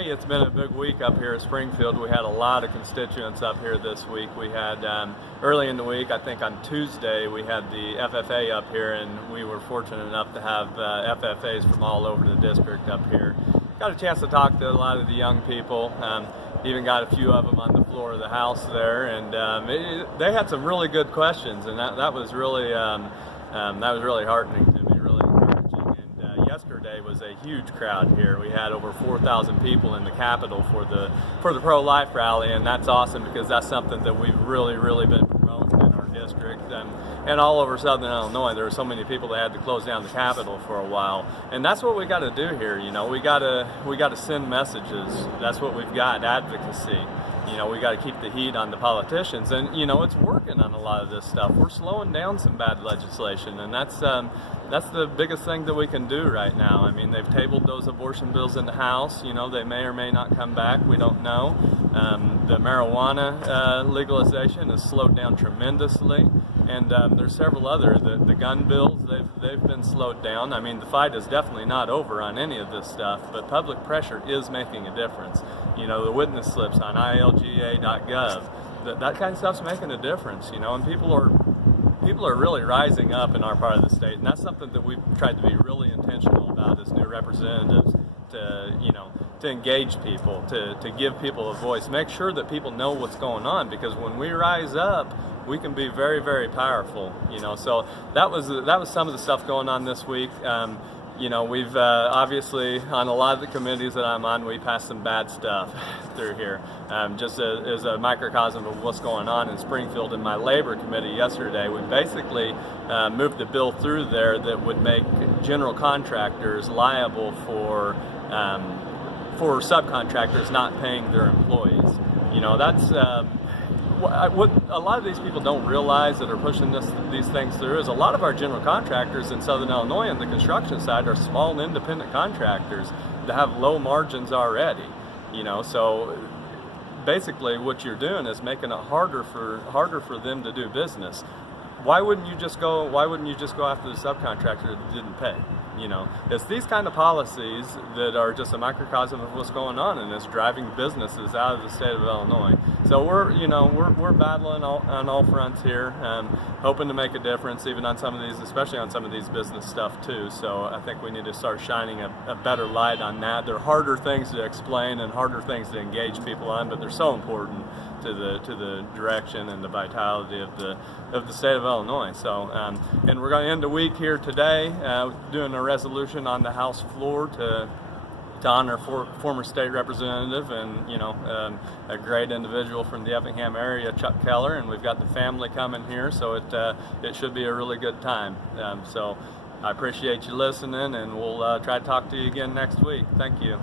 Hey, it's been a big week up here at Springfield. We had a lot of constituents up here this week. We had early in the week, I think on Tuesday, we had the FFA up here, and we were fortunate enough to have FFAs from all over the district up here. Got a chance to talk to a lot of the young people. Even got a few of them on the floor of the house there, and they had some really good questions, and that was really heartening to me. Yesterday was a huge crowd here. We had over 4,000 people in the Capitol for the pro-life rally, and that's awesome because that's something that we've really been promoting in our district and all over Southern Illinois. There were so many people that had to close down the Capitol for a while, and that's what we got to do here. You know, we got to send messages. That's what we've got, advocacy. You know, we got to keep the heat on the politicians, and you know, it's working on a lot of this stuff. We're slowing down some bad legislation, and that's the biggest thing that we can do right now. I mean, they've tabled those abortion bills in the House. You know, they may or may not come back. We don't know. The marijuana legalization has slowed down tremendously, and there's several other. The gun bills, they've been slowed down. I mean, the fight is definitely not over on any of this stuff, but public pressure is making a difference. You know, the witness slips on ilga.gov, that kind of stuff's making a difference, you know, and people are really rising up in our part of the state, and that's something that we've tried to be really intentional about as new representatives, to engage people, to give people a voice, make sure that people know what's going on, because when we rise up, we can be very powerful, you know. So that was some of the stuff going on this week. You know, we've obviously, on a lot of the committees that I'm on, we passed some bad stuff through here. Just as a microcosm of what's going on in Springfield. In my labor committee yesterday, we basically moved a bill through there that would make general contractors liable for subcontractors not paying their employees. You know, that's what a lot of these people don't realize that are pushing these things through is a lot of our general contractors in Southern Illinois on the construction side are small independent contractors that have low margins already. You know, so basically what you're doing is making it harder for them to do business. Why wouldn't you just go after the subcontractor that didn't pay? You know, it's these kind of policies that are just a microcosm of what's going on, and it's driving businesses out of the state of Illinois. So we're battling on all fronts here, hoping to make a difference, even on some of these, especially on some of these business stuff too. So I think we need to start shining a better light on that. They're harder things to explain and harder things to engage people on, but they're so important to the direction and the vitality of the state of Illinois. So and we're going to end the week here today doing a resolution on the House floor to honor former state representative and, you know, a great individual from the Effingham area, Chuck Keller, and we've got the family coming here, so it should be a really good time. So I appreciate you listening, and we'll try to talk to you again next week. Thank you.